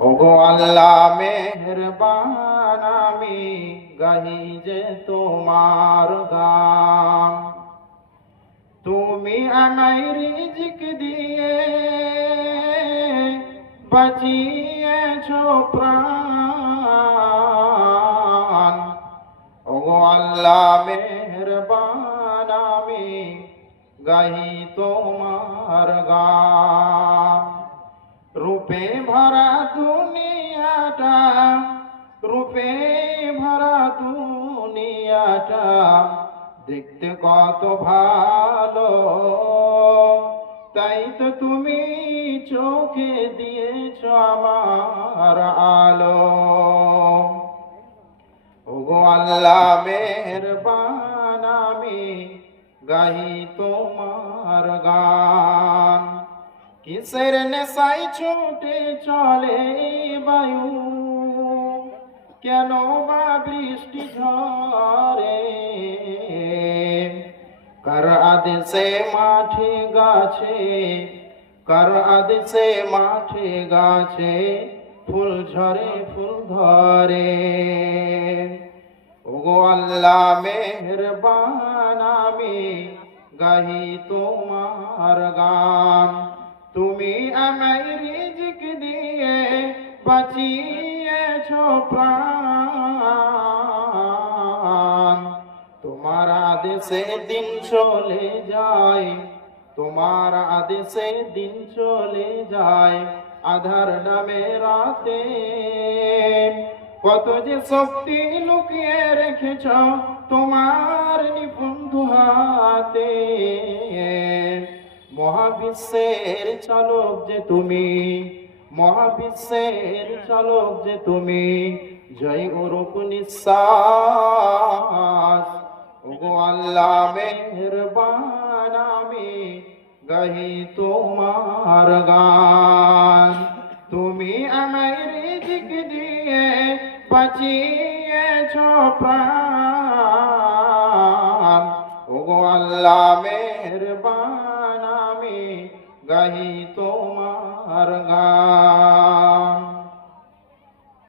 ওগো আল্লাহ মেহেরবান আমি গাহি যে তোমার গান। তুমি আমায় রিজিক দিয়ে বাঁচিয়েছো প্রাণ। ওগো আল্লাহ মেহেরবান আমি গাহি তোমার গান। রূপে ভরা দুনিয়াটা, রূপে ভরা দুনিয়াটা দেখতে কত ভালো, তাই তো তুমি চোখে দিয়েছ আমার আলো। ওগো আল্লাহ মেহেরবান আমি গাহি তোমার গান। কিসের নেশায় ছুটে চলে বায়ু, কেন বা বৃষ্টি ঝরে, কার আদেশে মাঠে গাছে, কার আদেশে মাঠে গাছে ফুল ঝরে ফুল ধরে। ওগো আল্লাহ মেহেরবান আমি গাহি তোমার গান। তুমি আমায় রিজিক দিয়ে বাঁচিয়েছো প্রাণ। তোমার আদেশে দিন চলে যায়, তোমার আদেশে দিন চলে যায় আধার নামে রাতে। কত যে শক্তি লুকিয়ে রেখেছ তোমার নিপুণ হাতে। মহাবিশ্বের চালক যে তুমি, মহাবিশ্বের চালক যে তুমি, জয় অরূপ নিঃশ্বাস। ওগো আল্লাহ মেহেরবান আমি গাহি তোমার গান। তুমি আমায় রিজিক দিয়ে বাঁচিয়েছ প্রাণ। ওগো আল্লাহ মেহেরবান আমি গাহি তোমার গান।